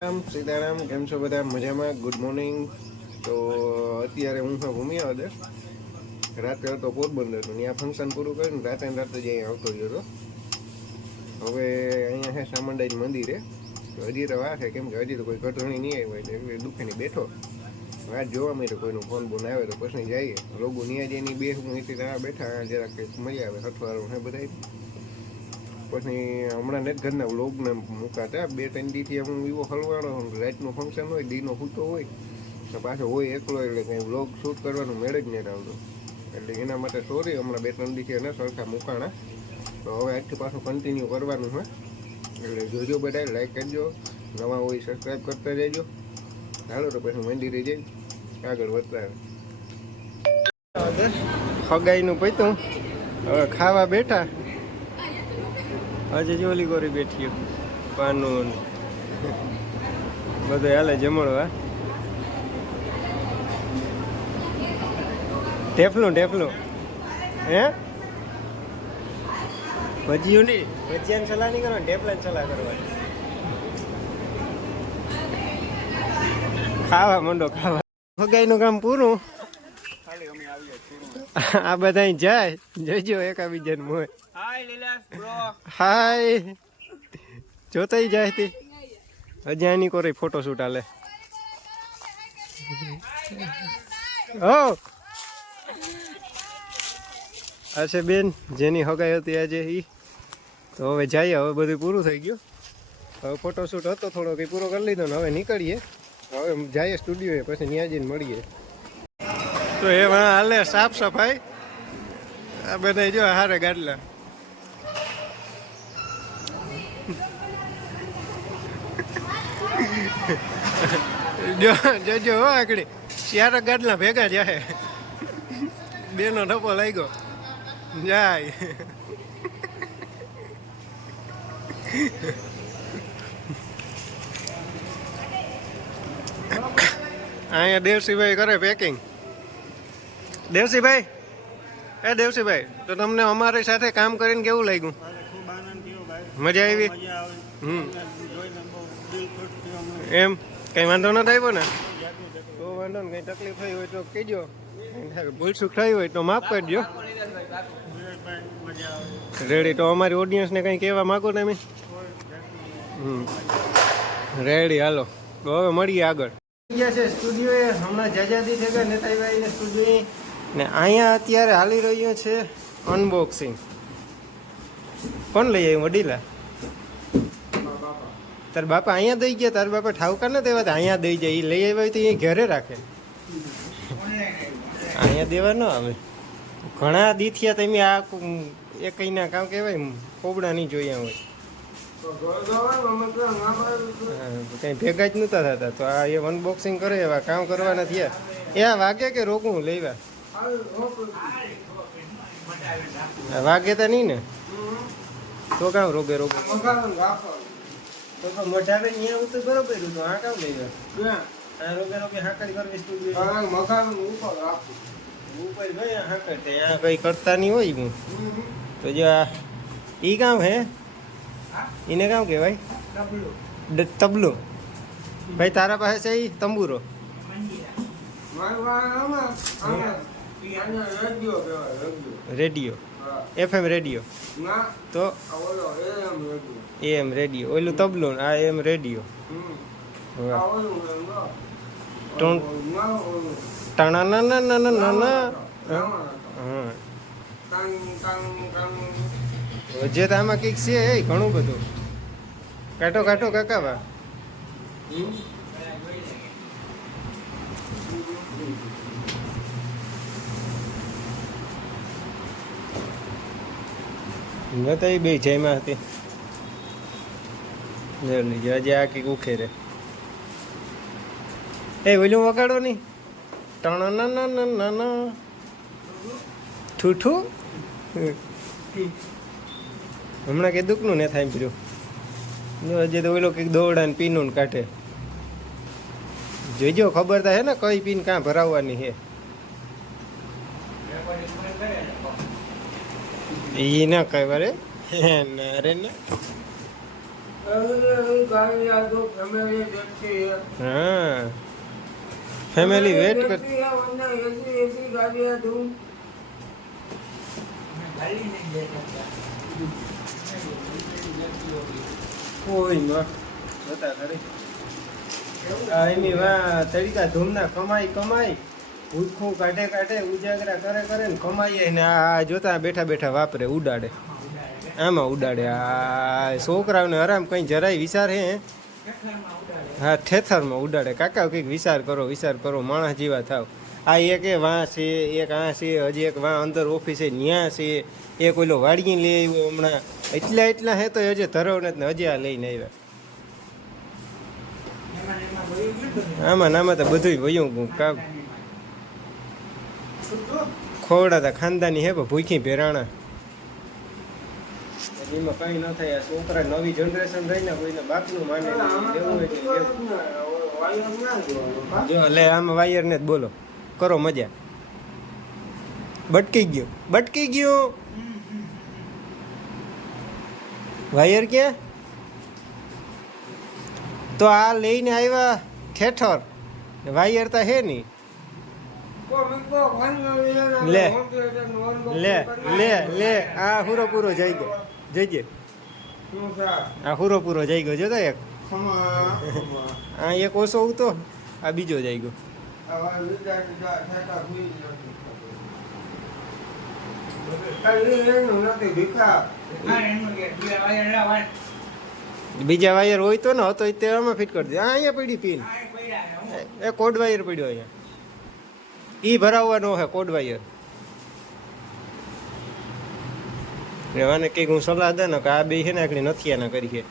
સીતારામ, કેમ છો બધા? મજામાં? Good morning. તો અત્યારે હું ભૂમિયા હતો, રાતે હતો પોરબંદર, ત્યાં ફંક્શન પૂરું કરીને રાતે જ અહીંયા આવતો રહ્યો હતો. હવે અહીંયા છે સામંડાઈ મંદિરે, તો હજી તો વાર છે, કેમ કે હજી તો કોઈ ઘટણી નહીં આવી હોય, એટલે દુઃખેની બેઠો વાત જોવા મળે કોઈનું ફોન બોન આવે તો પછી જઈએ. લોકો ત્યાં જઈને બે હું અહીંથી બેઠા જરાક કંઈક મજા આવે, હઠવારું હે બધા. પછી હમણાં ને ઘરના વ્લોગને મૂકાતા 2-3 દીથી હું એવો હલવાણો, રાતનું ફંક્શન હોય, દીનો ફૂટો હોય તો પાછો હોય એકલો, એટલે કંઈ વ્લોગ શૂટ કરવાનું મેળ જ નહીં આવતો. એટલે એના માટે સોરી, હમણાં 2-3 દીથી એને સરખા મૂકાણા. તો હવે આજથી પાછું કન્ટિન્યુ કરવાનું હોય, એટલે જોજો બધા, લાઈક કરજો, નવા હોય સબસ્ક્રાઈબ કરતા રહેજો. ચાલો તો પછી મંદિરે જઈ આગળ વધતા. હગાઈનું પૈતું હવે ખાવા બેઠા. આજે જોલી ગોરી બેઠી પાનું બધું હાલે જમણવા. ઢેફલું હે ભજીયું નહીં, ભજીયાની સલાહ નહીં કરવાની, ઢેફલાની સલાહ કરવાની. ખાવા માંડો ખાવા. હગાઈનું કામ પૂરું, આ બધા જાય જજો એકાબીજાને મોય. હાય જોતાઈ જાય તે હજી આની કોઈ ફોટો શૂટ હાલે. ઓ આ છે બેન જેની હગાઈ હતી આજે ઈ. તો હવે જઈએ, હવે બધું પૂરું થઈ ગયું. હવે ફોટો શૂટ હતો થોડો કંઈ પૂરો કરી લીધો ને હવે નીકળીએ. હવે જઈએ સ્ટુડિયોએ, પછી ત્યાં જઈને મળીએ. તો એમાં હાલે સાફ સફાઈ. આ બધા જો હારે ગાડલા જોજો હો આકડી 4 ગાડલા ભેગા જાય. બેનો ઢપો લાગ્યો જાય. અહીંયા દેવસીભાઈ કરે પેકિંગ. દેવસીભાઈ, દેવસીભાઈ, તો તમને અમારી સાથે કામ કરીને કેવું લાગ્યું? મજા આવી? એમ કઈ વાંધો ન આવ્યો ને? તો વાંધો ને, કઈ તકલીફ થઈ હોય તો કહેજો, ભૂલ ચૂક થઈ હોય તો માફ કરજો. રેડી, તો અમારી ઓડિયન્સને કંઈ કહેવા માગો તમે? રેડી, હાલો તો હવે મળીએ આગળ. ગયા છે સ્ટુડિયોએ, હમણાં જાજાદી થઈ ગયા નેતાભાઈને સ્ટુડિયો ને અહીંયા અત્યારે હાલી રહ્યો છે અનબોક્સિંગ. કોણ લઈ આવ્યું? વડીલા તાર બાપા અહીંયા દઈ ગયા. તાર બાપા ઠાવકા ન દેવા, અહીંયા દઈ જાય. એ લઈ આવ્યા હોય તો એ ઘરે રાખે, અહીંયા દેવા ન આવે. ઘણા દીથિયા તમે આ એ કઈના કામ કહેવાય કોબડા નહીં જોયા હોય, કઈ ભેગા જ નહોતા થતા. તો આ એ અનબોક્સિંગ કરે એવા કામ કરવાના થયા. એ આ વાગે કે રોકવું લેવા? વાગે તો નહીં ને, તો કામ રોગે તો મઢાવે ત્યાં ઉતર બરોબર હતું. આ કામ લેવા? આ રોગે હાકડી કરવી સ્ટુડિયો ઉપર ગયા હાકડ, ત્યાં કઈ કરતા નહીં હોય. હું તો જો ઈ કામ હે, એને કામ કહેવાય તબલું. ભાઈ તારા પાસે છે ઈ તંબુરો? Radio, FM radio. તો AM રેડિયો, ઓલું તબલું, આ AM રેડિયો. જે તો આમાં કંઈક છે ઘણું બધું. કાઢો કાકાવા. નતા એ બે જયમાં હતી. આજે આ કંઈક ઉખેરે. એ ઓલું વગાડો નહીં, ટણ ઠૂઠું. હમણાં કંઈ દુઃખનું ને થાય પીડ્યું. હજી તો ઓલો કંઈક દોરડાને પીનું કાઢે. જોઈજો, ખબર તો હે ને કઈ પીન કાં ભરાવવાની છે. એ ના કહેવાય રે. અરે ને હા ફેમિલી વેટ કર કોઈ માં બતા ખરી આ એની વા તરીકા ધૂમના કમાઈ ભૂખું કાઢે ઉજાગરા કરે ને કમાઈએ ને આ જોતા બેઠા બેઠા વાપરે ઉડાડે આમાં ઉડાડે આ છોકરાઓને આરામ કઈ જરાય વિચાર હે હા ઠેથરમાં ઉડાડે કાકા કંઈક વિચાર કરો માણસ જેવા થાવ આ એક એ વાં છે એક આ છે હજી એક વાં અંદર ઓફિસે ન્યા છે એક ઓલો વાડીએ લઈ આવ્યો હમણાં એટલા હે તો હજી ધરવ ને હજી આ લઈને આવ્યા આમાં તો બધું વયું કામ ખોવડાતા ખાનદાની હે ભૂખી ભેરાણા એમાં કઈ ન થાય આ છોકરા નવી જનરેશન રહીને કોઈને બાપનું માને જો લે આમાં વાયર ને જ બોલો કરો મજા બટકી ગયો વાયર ક્યાં તો આ લઈને આવ્યા ઠેઠર વાયર તો હે નહીં લે આ હુરો પૂરો જઈ ગયો જઈજે આ હુરો પૂરો જઈ ગયો જોતા એક આ એક ઓછો ઉતો આ બીજો જઈ ગયો બીજા વાયર હોય તો ને હતો તે આમાં ફિટ કરી દે અહીંયા પડી પીન એ કોડ વાયર પડ્યો અહીંયા ઈ ભરાવવાનો હે કોડ વાયર રેવાને કંઈક હું સલાહ દે ને કે આ બે છે ને આકડી નથી આના કરીએ